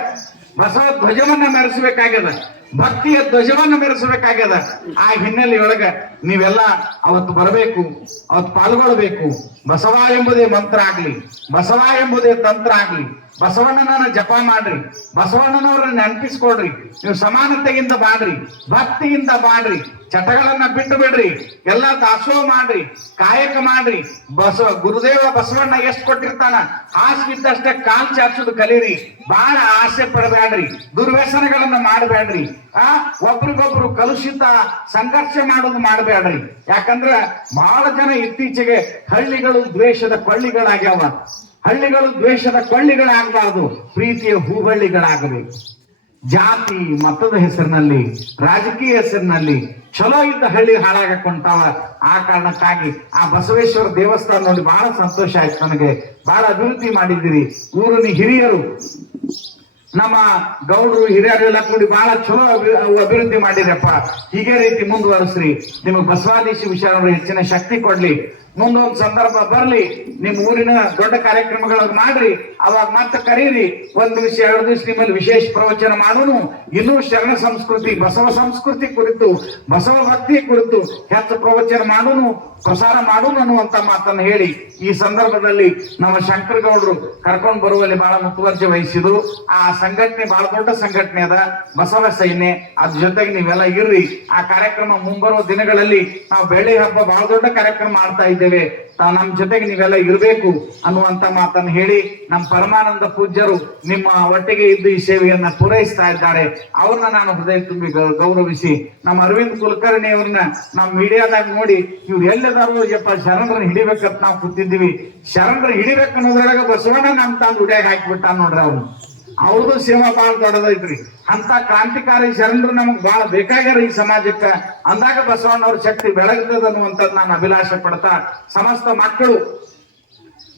ಬಸವ ಧ್ವಜವನ್ನ ಮೆರೆಸಬೇಕಾಗ್ಯದ. ಭಕ್ತಿಯ ಧ್ವಜವನ್ನ ಮೆರೆಸಬೇಕಾಗ್ಯದ. ಆ ಹಿನ್ನೆಲೆಯೊಳಗ ನೀವೆಲ್ಲ ಅವತ್ತು ಬರಬೇಕು, ಅವತ್ತು ಪಾಲ್ಗೊಳ್ಬೇಕು. ಬಸವ ಎಂಬುದೇ ಮಂತ್ರ ಆಗ್ಲಿ, ಬಸವ ಎಂಬುದೇ ತಂತ್ರ ಆಗ್ಲಿ ಬಸವಣ್ಣನನ್ನ ಜಪ ಮಾಡ್ರಿ. ಬಸವಣ್ಣನವ್ರನ್ನ ನೆನಪಿಸ್ಕೊಡ್ರಿ ನೀವು ಸಮಾನತೆಯಿಂದ ಬಾಡ್ರಿ ಭಕ್ತಿಯಿಂದ ಬಾಡ್ರಿ ಚಟಗಳನ್ನ ಬಿಟ್ಟು ಬಿಡ್ರಿ. ಎಲ್ಲ ದಾಸೋಹ ಮಾಡ್ರಿ. ಕಾಯಕ ಮಾಡ್ರಿ. ಬಸವ ಗುರುದೇವ ಬಸವಣ್ಣ ಎಷ್ಟ್ ಕೊಟ್ಟಿರ್ತಾನ? ಹಾಸಿಗಿದ್ದಷ್ಟೇ ಕಾಲ್ ಚಾಚುದು ಕಲೀರಿ. ಬಹಳ ಆಸೆ ಪಡಬೇಡ್ರಿ. ದುರ್ವ್ಯಸನಗಳನ್ನ ಮಾಡಬೇಡ್ರಿ. ಆ, ಒಬ್ರಿಗೊಬ್ರು ಕಲುಷಿತ ಸಂಘರ್ಷ ಮಾಡೋದು ಮಾಡಬೇಡ್ರಿ. ಯಾಕಂದ್ರ ಬಹಳ ಜನ ಇತ್ತೀಚೆಗೆ ಹಳ್ಳಿಗಳು ದ್ವೇಷದ ಕೊಳ್ಳಿಗಳಾಗ್ಯಾವ. ಹಳ್ಳಿಗಳು ದ್ವೇಷದ ಕಳ್ಳಿಗಳಾಗಬಾರದು. ಪ್ರೀತಿಯ ಹೂಬಳ್ಳಿಗಳಾಗಬೇಕು. ಜಾತಿ, ಮತದ ಹೆಸರಿನಲ್ಲಿ, ರಾಜಕೀಯ ಹೆಸರಿನಲ್ಲಿ ಚಲೋ ಇದ್ದ ಹಳ್ಳಿ ಹಾಳಾಗಕ್ ಆ ಕಾರಣಕ್ಕಾಗಿ ಆ ಬಸವೇಶ್ವರ ದೇವಸ್ಥಾನ ನೋಡಿ ಬಹಳ ಸಂತೋಷ ಆಯ್ತು ನನಗೆ. ಬಹಳ ಅಭಿವೃದ್ಧಿ ಮಾಡಿದ್ದೀರಿ. ಊರಿನ ಹಿರಿಯರು, ನಮ್ಮ ಗೌಡರು ಹಿರಿಯರು ಎಲ್ಲ ಕೂಡಿ ಬಹಳ ಚಲೋ ಅಭಿ- ಅಭಿವೃದ್ಧಿ ಮಾಡಿರಪ್ಪ ಹೀಗೆ ರೀತಿ ಮುಂದುವರಿಸ್ರಿ. ನಿಮಗೆ ಬಸವಾದೀಶಿ ವಿಷಯ ಹೆಚ್ಚಿನ ಶಕ್ತಿ ಕೊಡ್ಲಿ. ಮುಂದೊಂದು ಸಂದರ್ಭ ಬರ್ಲಿ ನಿಮ್ ಊರಿನ ದೊಡ್ಡ ಕಾರ್ಯಕ್ರಮಗಳನ್ನ ಮಾಡ್ರಿ, ಅವಾಗ ಮತ್ತೆ ಕರೀರಿ. ಒಂದು ದಿವಸ, ಎರಡು ದಿವಸ ನಿಮ್ಮಲ್ಲಿ ವಿಶೇಷ ಪ್ರವಚನ ಮಾಡೋನು. ಇನ್ನೂ ಶರಣ ಸಂಸ್ಕೃತಿ, ಬಸವ ಸಂಸ್ಕೃತಿ ಕುರಿತು, ಬಸವ ಭಕ್ತಿ ಕುರಿತು ಹೆಚ್ಚು ಪ್ರವಚನ ಮಾಡೋನು, ಪ್ರಸಾರ ಮಾಡೋನು ಅನ್ನುವಂತ ಮಾತನ್ನು ಹೇಳಿ. ಈ ಸಂದರ್ಭದಲ್ಲಿ ನಮ್ಮ ಶಂಕರ ಗೌಡ್ರು ಕರ್ಕೊಂಡು ಬರುವಲ್ಲಿ ಬಹಳ ಮುತುವರ್ಜಿ ವಹಿಸಿದ್ರು. ಆ ಸಂಘಟನೆ ಬಹಳ ದೊಡ್ಡ ಸಂಘಟನೆ ಅದ. ಬಸವ ಸೈನ್ಯ ಅದ್ರ ಜೊತೆಗೆ ನೀವೆಲ್ಲ ಇರ್ರಿ. ಆ ಕಾರ್ಯಕ್ರಮ ಮುಂಬರುವ ದಿನಗಳಲ್ಲಿ ನಾವು ಬೆಳ್ಳಿ ಹಬ್ಬ ಬಹಳ ದೊಡ್ಡ ಕಾರ್ಯಕ್ರಮ ಮಾಡ್ತಾ ಇದ್ದೇವೆ. ತಾವು ನಮ್ಮ ಜೊತೆಗೆ ನೀವೆಲ್ಲ ಇರಬೇಕು ಅನ್ನುವಂತ ಮಾತನ್ನು ಹೇಳಿ ನಮ್ಮ ಪರಮಾನಂದ ಪೂಜ್ಯರು ನಿಮ್ಮ ಒಟ್ಟಿಗೆ ಇದ್ದು ಈ ಸೇವೆಯನ್ನ ಪೂರೈಸ್ತಾ ಇದ್ದಾರೆ. ಅವ್ರನ್ನ ನಾನು ಹೃದಯ ತುಂಬಿ ಗೌರವಿಸಿ ನಮ್ಮ ಅರವಿಂದ್ ಕುಲಕರ್ಣಿ ಅವ್ರನ್ನ ನಮ್ಮ ಮೀಡಿಯಾದಾಗ ನೋಡಿ ಇವ್ರು ಎಲ್ಲದಾರು ಯಪ್ಪ, ಶರಣರನ್ನ ಹಿಡಿಬೇಕಂತ ನಾವು ಕೂತಿದ್ದೀವಿ. ಶರಣರ ಹಿಡಿಬೇಕು ಅನ್ನೋದ್ರೊಳಗೆ ಬಸವಣ್ಣ ನಮ್ಮ ತಂದು ಉಡಿಯಾಗ ಹಾಕಿಬಿಟ್ಟ ನೋಡ್ರಿ ಅವ್ರು ಅವ್ರದ್ದು ಸೇವಾ ಬಹಳ ದೊಡ್ಡದೈತ್ರಿ. ಅಂತ ಕ್ರಾಂತಿಕಾರಿ ಶರಣರು ನಮಗ್ ಬಹಳ ಬೇಕಾಗ್ಯಾರ ಈ ಸಮಾಜಕ್ಕೆ. ಅಂದಾಗ ಬಸವಣ್ಣವ್ರ ಶಕ್ತಿ ಬೆಳಗ್ತದ ಅನ್ನುವಂಥದ್ದು ನಾನು ಅಭಿಲಾಷೆ ಪಡ್ತಾ ಸಮಸ್ತ ಮಕ್ಕಳು,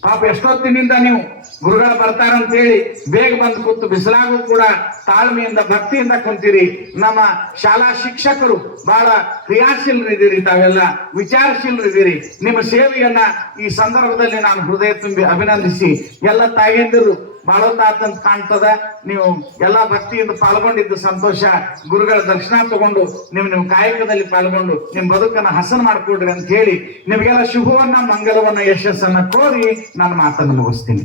ಪಾಪ ಎಷ್ಟೊತ್ತಿನಿಂದ ನೀವು ಗುರುಗಳ ಬರ್ತಾರಂತ ಹೇಳಿ ಬೇಗ ಬಂದು ಕೂತು ಬಿಸಿಲಾಗೂ ಕೂಡ ತಾಳ್ಮೆಯಿಂದ ಭಕ್ತಿಯಿಂದ ಕುಂತೀರಿ. ನಮ್ಮ ಶಾಲಾ ಶಿಕ್ಷಕರು ಬಹಳ ಕ್ರಿಯಾಶೀಲರು ಇದ್ದೀರಿ ತಾವೆಲ್ಲ ವಿಚಾರಶೀಲರು ಇದೀರಿ ನಿಮ್ಮ ಸೇವೆಯನ್ನ ಈ ಸಂದರ್ಭದಲ್ಲಿ ನಾನು ಹೃದಯ ತುಂಬಿ ಅಭಿನಂದಿಸಿ. ಎಲ್ಲ ತಾಯಿಯಂದಿರು ಬಾಳೋತಾತಂತ ಕಾಣ್ತದ. ನೀವು ಎಲ್ಲಾ ಭಕ್ತಿಯಿಂದ ಪಾಲ್ಗೊಂಡಿದ್ದು ಸಂತೋಷ. ಗುರುಗಳ ದರ್ಶನ ತಗೊಂಡು ನೀವು ನಿಮ್ಮ ಕಾಯಕದಲ್ಲಿ ಪಾಲ್ಗೊಂಡು ನಿಮ್ ಬದುಕನ್ನ ಹಸನ್ ಮಾಡ್ಕೊಡ್ರಿ ಅಂತ ಹೇಳಿ ನಿಮಗೆಲ್ಲ ಶುಭವನ್ನ, ಮಂಗಲವನ್ನ, ಯಶಸ್ಸನ್ನ ಕೋರಿ ನಾನು ಮಾತನ್ನು ಮುಗಿಸ್ತೀನಿ.